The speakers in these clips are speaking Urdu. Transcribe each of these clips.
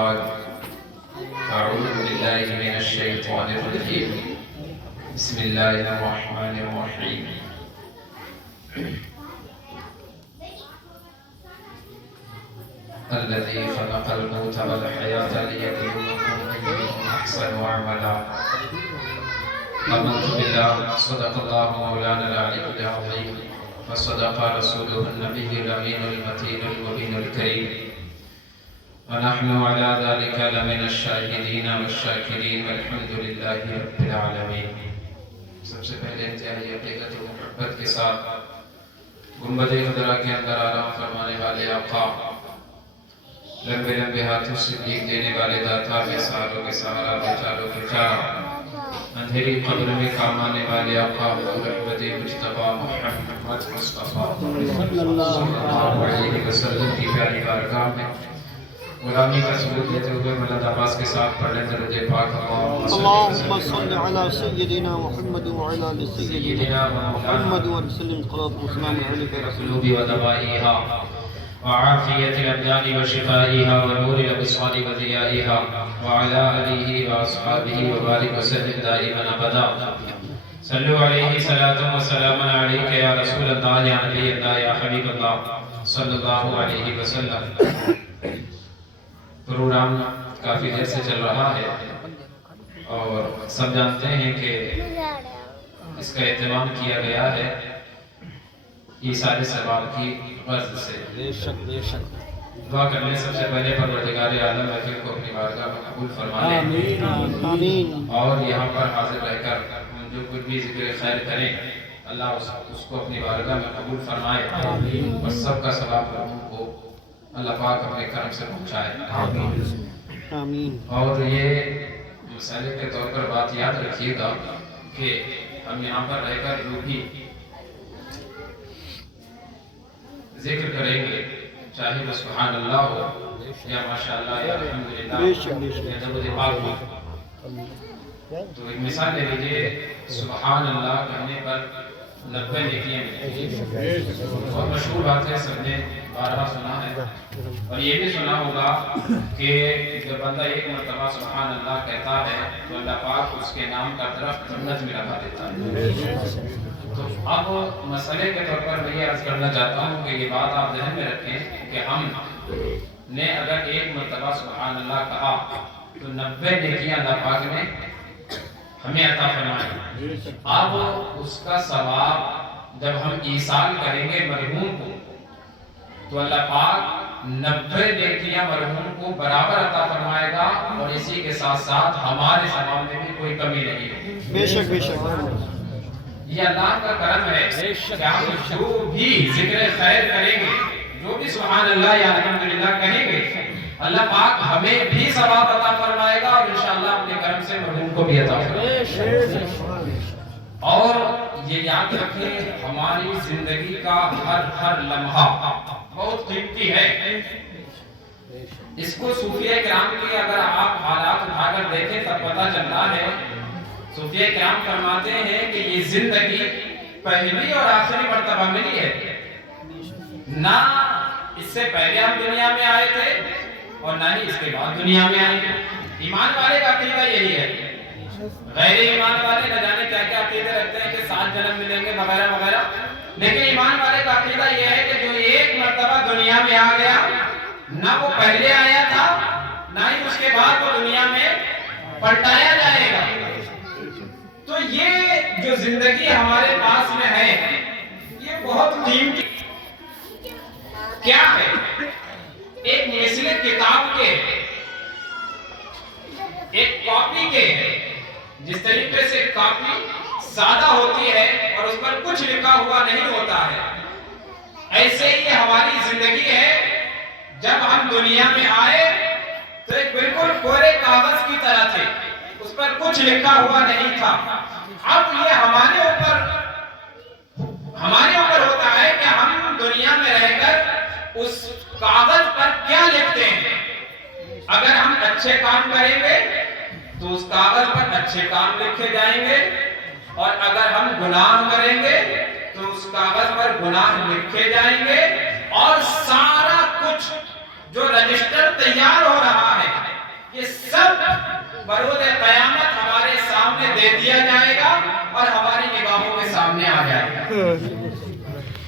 بعد أعوذ بالله من الشيطان الرجيم بسم الله الرحمن الرحيم الذي خلق الموت والحياة ليبلوكم أيكم أحسن عملا آمنت بالله صدق الله مولانا العلي العظيم وصدق رسوله النبي الأمين المتين المبين الكريم ونحن على ذلك لمن الشاهدين والشاكرين والحمد لله رب العالمين. سب سے پہلے انتہائی حقیقت و محبت کے ساتھ گنبد خضرا کے اندر آرام فرمانے والے آقا، لمبے لمبے ہاتھوں سے بھیک دینے والے داتا، بے سہاروں کے سہارا، بے چاروں کے چار، اندھیری قبر میں کام آنے والے آقا حضور احمد مجتبی محمد مصطفیٰ صلی اللہ علیہ وسلم کی پیاری بارگاہ میں غلامی کا ثبوت دیتے ہوئے ملند عباس کے ساتھ پڑھ لیں درود پاک اللہم صل علی سیدنا محمد وعلی آل سیدنا محمد وسلم صلاۃ و سلام علیک رسول و دوائیہا وعافیت الابدان وشفائیہا ونور الابصار وضیائیہا وعلی آلہ واصحابہ وبارک وسلم دائما ابدا. صلو علیہ صلاۃ و سلام علیک یا رسول اللہ یا نبی اللہ یا حبیب اللہ صلی اللہ علیہ وسلم. پروگرام کافی دیر سے چل رہا ہے اور سب جانتے ہیں کہ اس کا اہتمام کیا گیا ہے ایثار ثواب کی غرض سے. دعا کرنے سب سے پہلے پروردگار عالم محفل کو اپنی بارگاہ میں قبول فرما لے اور یہاں پر حاضر رہ کر جو کچھ بھی ذکر خیر کریں اللہ اس کو اپنی بارگاہ میں قبول فرمائے اور سب کا ثواب مرحوم کو اللہ پاک اپنے کرم سے پہنچائے. آمین. اور یہ مسئلے کے طور پر بات یاد رکھیے گا کہ ہم یہاں پر رہ کر جو بھی ذکر کریں گے چاہے وہ سبحان اللہ ہو یا ماشاءاللہ یا الحمدللہ یا درود پاک ہو، تو ایک مثال لے لیجئے سبحان اللہ کہنے پر 90 نیکیاں ملتی ہیں. بہت مشہور بات ہے، سب نے بارہا سنا ہے اور یہ بھی سنا ہوگا کہ جب بندہ ایک مرتبہ سبحان اللہ کہتا ہے تو اللہ پاک اس کے نام کا درخت جنت میں لگا دیتا ہے. تو اب مسئلے کے طور پر میں یہ عرض کرنا چاہتا ہوں کہ یہ بات آپ ذہن میں رکھیں کہ ہم نے اگر ایک مرتبہ سبحان اللہ کہا تو 90 نیکیاں اللہ پاک نے ہمیں عطا فرمائیں. اب اس کا ثواب جب ہم ایصال کریں گے مرحوم کو تو اللہ پاک 90 نیکیاں مرحوم کو برابر عطا فرمائے گا اور اسی کے ساتھ ساتھ ہمارے ثواب میں بھی کوئی کمی نہیں ہوگی. بے شک بے شک یہ اللہ کا کرم ہے کہ ہم جو بھی ذکر خیر کریں گے، جو بھی سبحان اللہ یا الحمدللہ کہیں گے، اللہ پاک ہمیں بھی ثواب عطا فرمائے گا اور انشاءاللہ اپنے کرم سے مرحوم کو بھی عطا فرمائے گا. اور یہ یاد رکھیں ہماری زندگی کا ہر لمحہ بہت قیمتی ہے. اس کو صوفیہ کرام کی اگر آپ حالات اٹھا کر دیکھیں تب پتہ چلتا ہے. صوفیہ کرام فرماتے ہیں کہ یہ زندگی پہلی اور آخری مرتبہ ملی ہے، نہ اس سے پہلے ہم دنیا میں آئے تھے اور نہ ہی اس کے بعد دنیا میں آئے گے. ایمان والے کا عقیدہ یہی ہے. غیر ایمان والے نہ جانے کیا کیا عقیدے رکھتے ہیں کہ 7 جنم ملیں گے وغیرہ وغیرہ، لیکن ایمان والے کا عقیدہ یہ ہے کہ جو ایک مرتبہ دنیا میں آ گیا نہ وہ پہلے آیا تھا نہ ہی اس کے بعد وہ دنیا میں پلٹایا جائے گا. تو یہ جو زندگی ہمارے پاس میں ہے یہ بہت قیمتی کیا ہے. ایک مثل کتاب کے، ایک کاپی کے، جس طریقے سے کاپی سادہ ہوتی ہے اور اس پر کچھ لکھا ہوا نہیں ہوتا ہے، ایسے ہی ہماری زندگی ہے. جب ہم دنیا میں آئے تو ایک بالکل کورے کاغذ کی طرح تھے، اس پر کچھ لکھا ہوا نہیں تھا. اب یہ ہمارے اوپر ہوتا ہے کہ ہم دنیا میں رہ کر اس کاغذ پر کیا لکھتے ہیں. اگر ہم اچھے کام کریں گے تو اس کاغذ پر اچھے کام لکھے جائیں گے اور اگر ہم گناہ کریں گے تو اس کاغذ پر گناہ لکھے جائیں گے اور سارا کچھ جو رجسٹر تیار ہو رہا ہے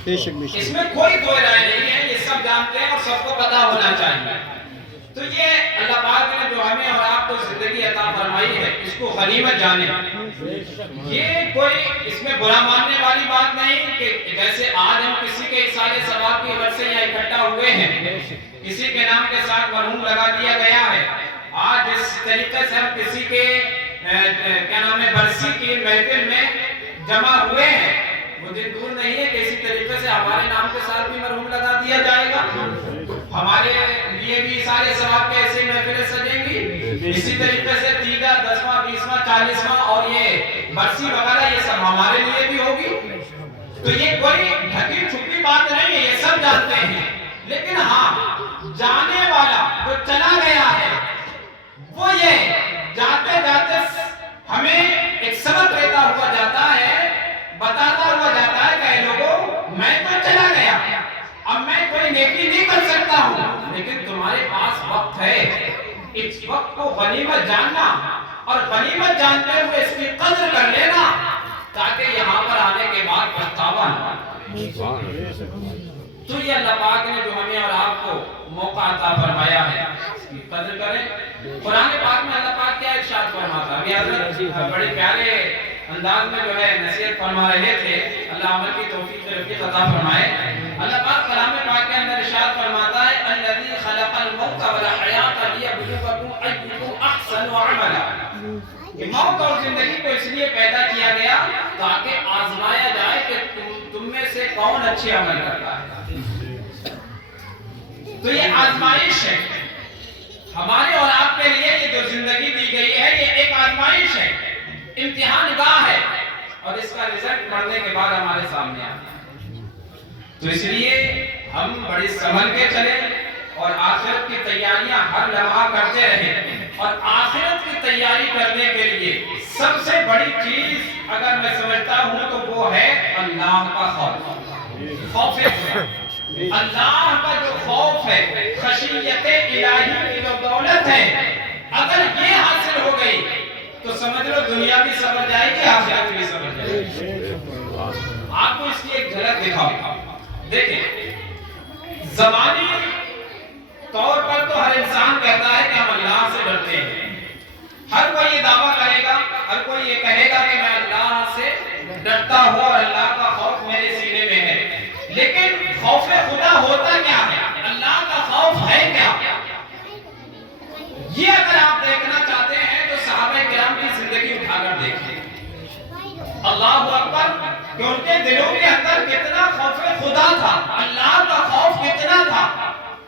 اس میں کوئی دو رائے نہیں ہے، یہ سب جانتے ہیں اور سب کو پتا ہونا چاہیے۔ تو یہ اللہ پاک نے جو ہمیں اور آپ کو زندگی عطا فرمائی ہے، اس کو غنیمت جانے، یہ کوئی اس میں برا ماننے والی بات نہیں کہ جیسے آج ہم کسی کے اصالے ثواب کی وجہ سے یہاں اکٹھا ہوئے ہیں، کسی کے نام کے ساتھ مرہوم لگا دیا گیا ہے۔ آج جس طریقے سے ہم کسی کے کیا نام ہے برسی کی محفل میں جمع ہوئے ہیں، وہ دن دور نہیں ہے کہ اسی طریقے سے ہمارے نام کے ساتھ بھی مرہوم لگا دیا جائے گا، ہمارے لیے بھی سارے ثواب کے ایسے محفلیں سجیں گی، اسی طریقے سے 30واں 10واں 20واں 40واں اور یہ برسی وغیرہ یہ سب ہمارے لیے بھی ہوگی۔ تو یہ کوئی ڈھکی چھپی بات نہیں ہے، یہ سب جانتے ہیں، لیکن ہاں جانے والا جو چلا گیا ہے وہ یہ جاتے جاتے ہمیں ایک سبق دیتا ہوا جاتا ہے، بتاتا ہوا جاتا ہے کہ لوگوں میں تو چلا گیا، اب میں کوئی نیکی نہیں کر سکتا ہوں، لیکن تمہارے پاس وقت ہے، اس وقت کو غنیمت جاننا اور غنیمت جانتے ہوئے اس کی قدر کر لینا تاکہ یہاں پر آنے کے بعد پچھتاوا نہ۔ تو یہ اللہ پاک نے جو ہمیں اور آپ کو موقع عطا فرمایا ہے اس کی قدر کریں۔ قرآن پاک میں اللہ پاک کیا ارشاد فرماتا ہے؟ ابھی حضرت بڑے پیارے انداز میں جو ہے نصیحت فرما رہے تھے، اللہ عمل کی توفیق عطا فرمائے۔ اللہ پاک کلام پاک کے اندر ارشاد فرماتا ہے الذی خلق الموت والحیات لیبلوکم ایکم احسن عملا، کہ موت اور زندگی کو اس لیے پیدا کیا گیا تاکہ آزمایا جائے کہ تم میں سے کون اچھے عمل کرتا ہے۔ تو یہ آزمائش ہے ہمارے اور آپ کے لیے، یہ جو زندگی دی گئی ہے یہ ایک آزمائش ہے، امتحان گاہ ہے، اور اس کا رزلٹ مرنے کے بعد ہمارے سامنے آتا ہے۔ تو اس لیے ہم بڑی سنبھل کے چلیں اور آخرت کی تیاریاں ہر لمحہ کرتے رہیں، اور آخرت کی تیاری کرنے کے لیے سب سے بڑی چیز اگر میں سمجھتا ہوں تو وہ ہے اللہ کا خوف، خوف اللہ کا جو خوف ہے، خشیت الہی کی جو دولت ہے، اگر یہ حاصل ہو گئی تو سمجھ لو دنیا بھی سمجھ جائے گی، آخرت بھی سمجھ جائے گی۔ آپ کو اس کی ایک جھلک دکھاؤں، دیکھیں زبانی طور پر تو ہر انسان کہتا ہے کہ ہم اللہ سے ڈرتے ہیں، ہر کوئی یہ دعویٰ کرے گا، ہر کوئی یہ کہے گا کہ میں اللہ سے ڈرتا ہوں اور اللہ کا خوف میرے سینے میں ہے، لیکن خوف خدا ہوتا کیا ہے؟ اللہ کا خوف ہے کیا؟ یہ اگر آپ دیکھنا چاہتے ہیں تو صحابہ کرام کی زندگی اٹھا کر دیکھیں، اللہ اکبر، کہ ان کے دلوں کے اندر کتنا خوف خدا تھا، اللہ کا خوف کتنا تھا۔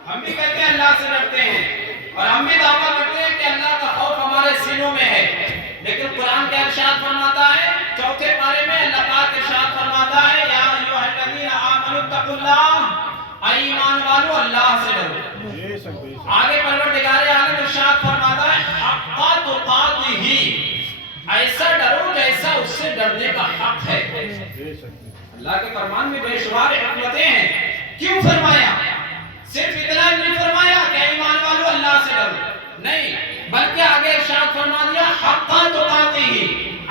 ہم بھی کہتے ہیں اللہ سے ڈرتے ہیں اور ہم بھی دعویٰ کرتے ہیں کہ اللہ کا خوف ہمارے سینوں میں ہے، لیکن قرآن کا ارشاد فرماتا ہے 4 پارے میں، اللہ پاک ارشاد فرماتا ہے یا ایھا الذین آمنوا اتقوا اللہ، اے ایمان والو اللہ سے ڈرو۔ آگے پروردگار عالم ارشاد فرماتا ہے حق تقاتہ، ایسا ڈرو جیسا اس سے ڈرنے کا حق ہے۔ اللہ کے فرمان میں بے شمار حکمتیں ہیں، کیوں فرمایا؟ صرف اتنا نہیں فرمایا کہ ایمان والو اللہ سے ڈرو، نہیں، بلکہ آگے ارشاد فرما دیا حق تقاتہ،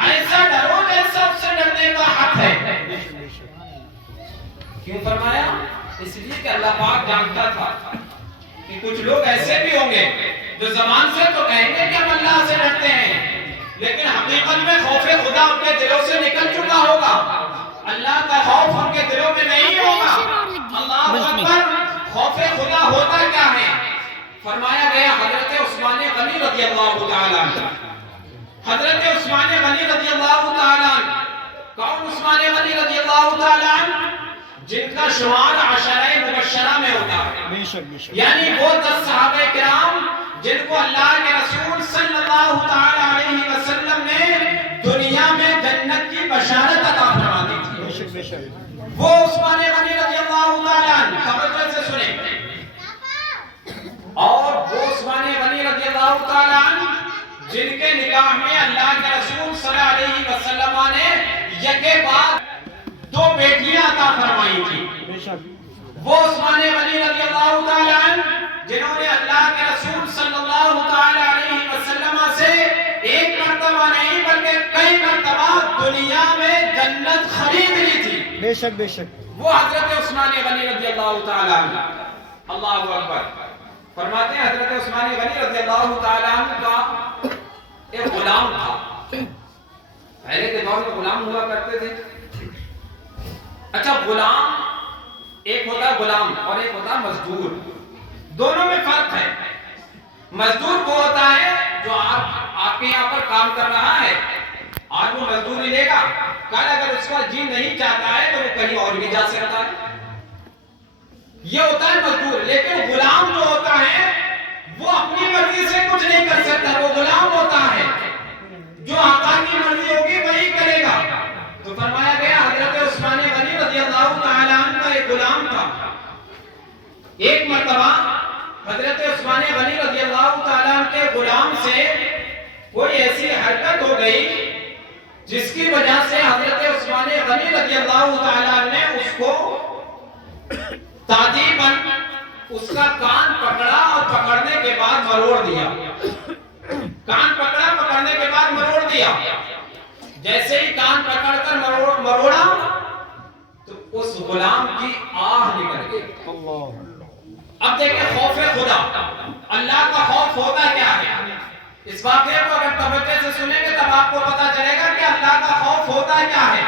ایسا ڈرو جیسا اس سے ڈرنے کا حق ہے۔ کیوں فرمایا؟ اس لیے کہ اللہ پاک جانتا تھا کہ کچھ لوگ ایسے بھی ہوں گے جو زبان سے تو کہیں گے کہ ہم اللہ سے ڈرتے ہیں، لیکن حقیقت میں خوف خدا ان کے دلوں سے نکل چکا ہوگا، اللہ کا خوف ان کے دلوں میں نہیں ہوگا۔ اللہ اکبر، خوف خدا ہوتا کیا ہے؟ فرمایا گیا حضرت عثمان غنی رضی اللہ تعالیٰ عنہ، حضرت عثمان غنی رضی اللہ تعالیٰ عنہ، کون عثمان غنی رضی اللہ تعالیٰ عنہ؟ جن کا شمار عشرہ مبشرہ میں ہوتا ہے، یعنی وہ 10 صحابہ کرام جن کو اللہ کے رسول صلی اللہ تعالیٰ علیہ وسلم نے دنیا میں جنت کی بشارت عطا فرما دی تھی، وہ عثمان غنی رضی اللہ تعالیٰ عنہ، توجہ سے سنیں، اور وہ عثمان غنی رضی اللہ تعالیٰ عنہ جن کے نکاح میں اللہ کے رسول صلی اللہ علیہ وسلم نے یکے بعد 2 بیٹیاں عطا فرمائی تھی، وہ عثمان غنی رضی اللہ تعالیٰ عنہ جنہوں نے اللہ کے رسول صلی اللہ تعالیٰ علیہ وسلم سے ایک مرتبہ نہیں بلکہ کئی مرتبہ دنیا میں جنت خرید لی تھی۔ بے شک وہ حضرت عثمان غنی رضی اللہ تعالیٰ عنہ، اللہ اکبر، فرماتے ہیں حضرت عثمان غنی رضی اللہ تعالیٰ عنہ کا ایک غلام تھا. پہلے کے دور میں غلام ہوا کرتے تھے. اچھا، غلام ایک ہوتا ہے غلام اور ایک ہوتا ہے مزدور. دونوں میں فرق ہے. مزدور وہ ہوتا ہے جو آپ کے یہاں پر کام کر رہا ہے، آج وہ مزدوری لے گا، کل اگر اس کا جی نہیں چاہتا ہے تو وہ کہیں اور بھی جا سکتا ہے. یہ ہوتا ہے مزدور. لیکن غلام جو ہوتا ہے وہ اپنی مرضی سے کچھ نہیں کر سکتا. وہ غلام ہوتا ہے جو آقا کی مرضی ہوگی وہی کرے گا. تو فرمایا گیا حضرت عثمان غنی رضی اللہ تعالیٰ عنہ کا ایک غلام تھا. ایک مرتبہ حضرت عثمان غنی رضی اللہ تعالیٰ عنہ کے غلام سے کوئی ایسی حرکت ہو گئی جس کی وجہ سے حضرت عثمان غنی رضی اللہ تعالیٰ عنہ نے اس کو تعذیباً اس کا کان پکڑا اور پکڑنے کے بعد مروڑ دیا. کان پکڑا، پکڑنے کے بعد مروڑ دیا. جیسے ہی کان پکڑ کر مروڑا تو اس غلام کی آہ نکل گئی. اب دیکھیں خوف خدا، اللہ کا خوف ہوتا کیا ہے. اس واقعے کو اگر توجہ سے سنیں گے تب آپ کو پتا چلے گا کہ اللہ کا خوف ہوتا کیا ہے.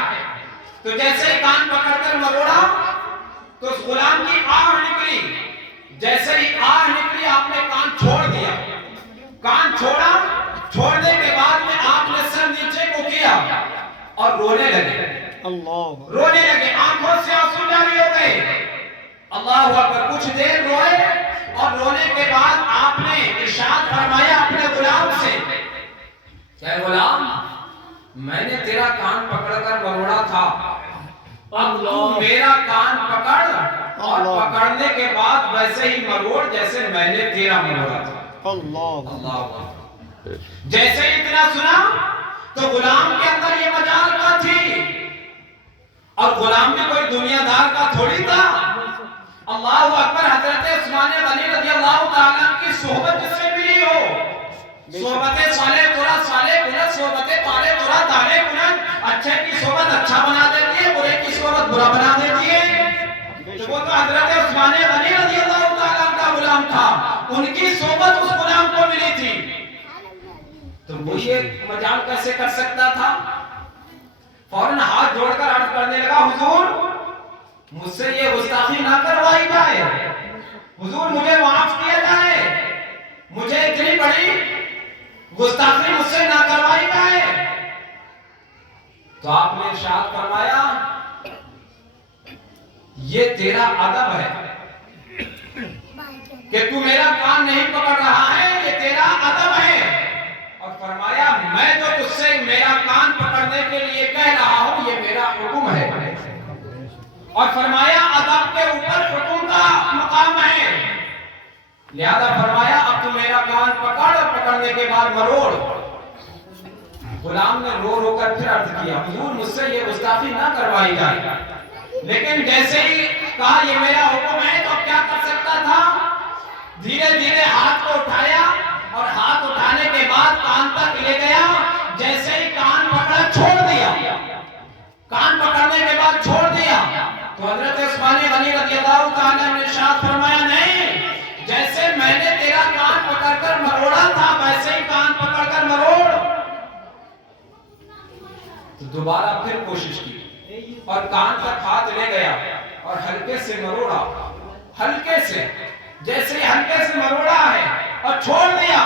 تو جیسے ہی کان پکڑ کر مروڑا تو اس غلام کی آہ نکلی. جیسے ہی آہ نکلی آپ نے کان چھوڑ دیا. کان چھوڑا، چھوڑنے کے بعد میں آپ نے سر نیچے کو کیا اور رونے لگے. رونے لگے، آنکھوں سے آنسو جاری ہو گئے. اللہ اکبر. کچھ دیر روئے اور رونے کے بعد آپ نے ارشاد فرمایا اپنے غلام سے، کہ غلام میں نے تیرا کان پکڑ کر مروڑا تھا، اب تو میرا کان پکڑ اور پکڑنے کے بعد ویسے ہی مروڑ جیسے میں نے تیرا مروڑا تھا. اللہ. جیسے ہی اتنا سنا تو غلام کے اندر یہ مجال کا تھی، اور غلام بھی کوئی دنیا دار کا تھوڑی تھا. اللہ اکبر. حضرت عثمان غنی رضی اللہ تعالیٰ کی صحبت جس سے ملی ہو، صحبت صالح ترا صالح کنت، صحبت طالح ترا طالح کنت. اچھے کی صحبت اچھا بنا دیتی ہے، برے کی صحبت برا بنا دیتی ہے. تو وہ تو حضرت عثمان غنی رضی اللہ تعالیٰ کا غلام تھا، ان کی صحبت اس غلام کو ملی تھی. تو وہ یہ مجال کیسے کر سکتا تھا؟ فوراً ہاتھ جوڑ کر عرض کرنے لگا، حضور مجھ سے یہ گستاخی نہ کروائی جائے، حضور مجھے معاف کیا جائے، مجھے اتنی بڑی گستاخی مجھ سے نہ کروائی جائے. تو آپ نے ارشاد فرمایا یہ تیرا ادب ہے کہ تو میرا کان نہیں پکڑ رہا ہے، یہ تیرا ادب ہے. اور فرمایا میں جو تجھ سے میرا کان پکڑنے کے لیے کہہ رہا ہوں یہ میرا حکم ہے. اور فرمایا ادب کے اوپر حکم کا مقام ہے، لہذا فرمایا اب تو میرا کان پکڑ اور پکڑنے کے بعد مروڑ. غلام نے رو رو کر پھر عرض کیا، حضور مجھ سے یہ گستاخی نہ کروائی جائے. لیکن جیسے ہی کہا یہ میرا حکم ہے تو کیا کر سکتا تھا؟ دھیرے دھیرے ہاتھ کو اٹھایا اور ہاتھ اٹھانے کے بعد کان تک لے گیا. جیسے ہی کان پکڑا چھوڑ دیا، کان پکڑنے کے بعد چھوڑ دیا. تو حضرت عثمان غنی رضی اللہ تعالیٰ نے ارشاد فرمایا نہیں، جیسے میں نے تیرا کان پکڑ کر مروڑا تھا ویسے ہی کان پکڑ کر مروڑ. تو دوبارہ پھر کوشش کی اور کان تک ہاتھ لے گیا اور ہلکے سے مروڑا. ہلکے سے، جیسے ہی ہلکے سے مروڑا ہے اور چھوڑ دیا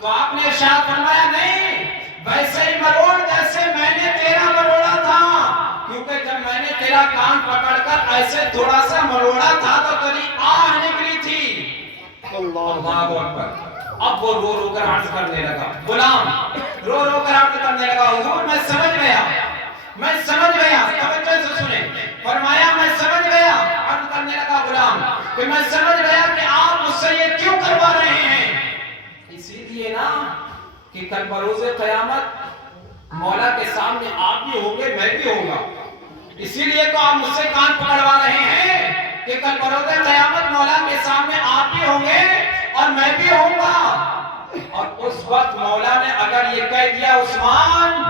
تو آپ نے ارشاد فرمایا نہیں، ویسے ہی مروڑ جیسے میں نے تیرا مروڑا تھا. کیونکہ جب میں نے تیرا کان پکڑ کر ایسے تھوڑا سا مروڑا تھا تو تیری آہ نکلی تھی. اللہ اکبر. اب وہ رو رو کر عرض کرنے لگا، غلام رو رو کر عرض کرنے لگا، حضور میں سمجھ گیا، میں سمجھ گیا. توجہ سے سنیں. فرمایا میں سمجھ گیا. عرض کرنے لگا غلام کہ میں سمجھ گیا کہ آپ مجھ سے یہ کیوں کروا رہے ہیں. اسی لیے نا کہ کل بروز قیامت مولا کے سامنے آپ بھی ہوں گے، میں بھی ہوں گا. اسی لیے تو آپ مجھ سے کان پکڑوا رہے ہیں کہ کل بروز قیامت مولا کے سامنے آپ بھی ہوں گے اور میں بھی ہوں گا. اور اس وقت مولا نے اگر یہ کہہ دیا عثمان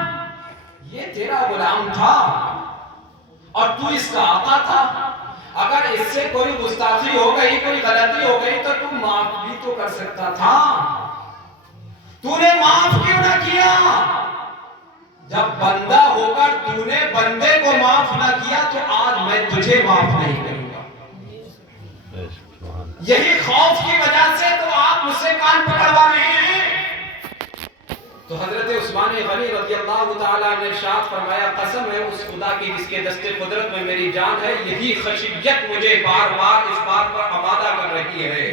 یہ تیرا غلام تھا اور تو اس کا آقا تھا. اگر اس سے کوئی گستاخی ہو گئی, کوئی غلطی ہو گئی تو تو معاف بھی تو کر سکتا تھا. تو نے معاف کیوں نہ کیا؟ جب بندہ ہو کر تو نے بندے کو معاف نہ کیا تو آج میں تجھے معاف نہیں کروں گا. یہی خوف کی وجہ سے تو آپ مجھ سے کان پکڑوا رہے ہیں. تو حضرت عثمان غنی رضی اللہ تعالیٰ نے ارشاد فرمایا, قسم ہے اس خدا کی جس کے دست قدرت میں میری جان ہے, یہی خشیت مجھے بار بار اس بات پر آمادہ کر رہی ہے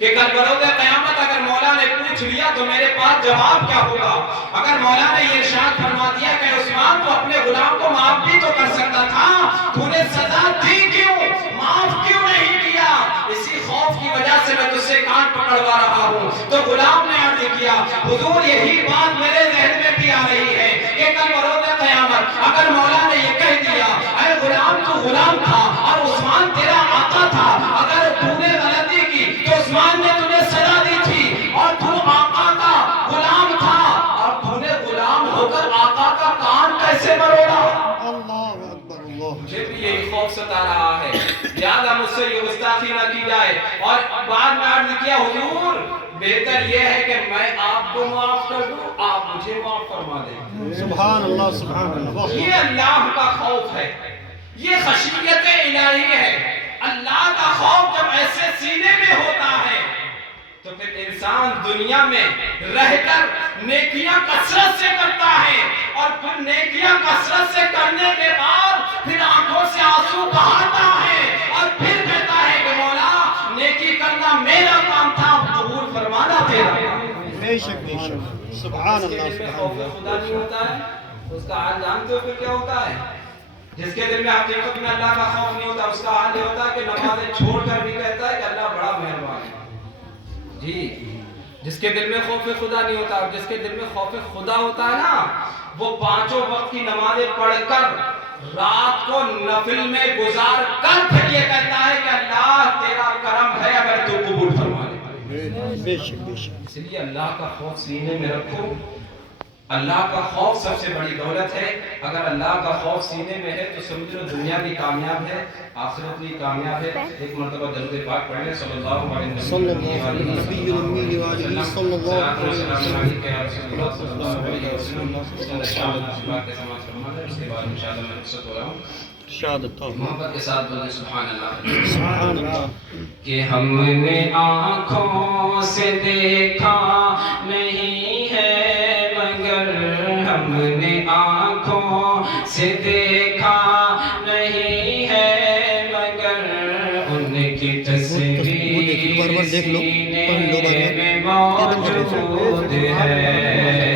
کہ کل بروز قیامت اگر مولا نے پوچھ لیا تو میرے پاس جواب کیا ہوگا. اگر مولا نے یہ ارشاد فرما دیا کہ عثمان تو اپنے غلام کو معاف بھی تو کر سکتا تھا, تو نے سزا دی کیوں, معاف کیوں نہیں کیا؟ اسی خوف کی وجہ سے میں تجھ سے کان پکڑوا رہا ہوں. تو غلام نے عرض کیا, حضور یہی بات میرے ذہن میں بھی آ رہی ہے کہ کل بروز قیامت اگر مولا نے یہ کہہ دیا اے غلام تو غلام تھا اور عثمان تیرا آقا تھا, اگر تو نے غلطی کی تو عثمان نے تجھے سزا دی تھی اور تو آقا کا غلام تھا, اور تو نے غلام ہو کر آقا کا کان کیسے مروڑا؟ اللہ اکبر. مجھے بھی یہی خوف ستا رہا ہے, لہذا مجھ سے یہ گستاخی نہ کی جائے. اور بعد میں عرض کیا, حضور بہتر یہ ہے کہ میں آپ کو معاف کر دوں, آپ مجھے معاف فرما دیں. سبحان اللہ, سبحان اللہ. یہ اللہ کا خوف ہے, یہ خشیت الہی ہے. اللہ کا خوف جب ایسے سینے میں ہوتا ہے تو پھر انسان دنیا میں رہ کر نیکیاں کثرت سے کرتا ہے, اور پھر نیکیاں کثرت سے کرنے کے بعد پھر آنکھوں سے آنسو بہاتا ہے اور پھر کہتا ہے کہ مولا نیکی کرنا میرا کام تھا, قبول فرمانا تیرا. بے شک بے شک. سبحان اللہ. جس کے خوف خدا نہیں ہوتا ہے اس کا حال جانتے ہو پھر کیا ہوتا ہے؟ جس کے دل میں حقیقت میں اللہ کا خوف نہیں ہوتا اس کا حال یہ ہوتا ہے کہ نمازیں چھوڑ کر بھی کہتا ہے کہ اللہ بڑا مہربان ہے. جی, جس کے دل میں خوف خدا نہیں ہوتا, اور جس کے دل میں خوف خدا ہوتا ہے نا, وہ پانچوں وقت کی نمازیں پڑھ کر رات کو نفل میں گزار کر پھر یہ کہتا ہے کہ اللہ تیرا کرم ہے اگر تو قبول فرما لے. بے شک بے شک. اس لیے اللہ کا خوف سینے میں رکھو. اللہ کا خوف سب سے بڑی دولت ہے. اگر اللہ کا خوف سینے میں ہے تو سمجھ لو دنیا بھی کامیاب ہے, آخرت بھی کامیاب ہے. ایک مرتبہ درود پاک پڑھ لیں, صلی اللہ علیہ وسلم. صلی اللہ علیہ وسلم. صلی اللہ علیہ وسلم. محبت کے ساتھ بولیں سبحان اللہ. سبحان اللہ. کہ ہم نے آنکھوں سے دیکھا نہیں ہے مگر, ہم نے آنکھوں سے دیکھا نہیں ہے مگر, ان کی تصویر سینے میں موجود ہے.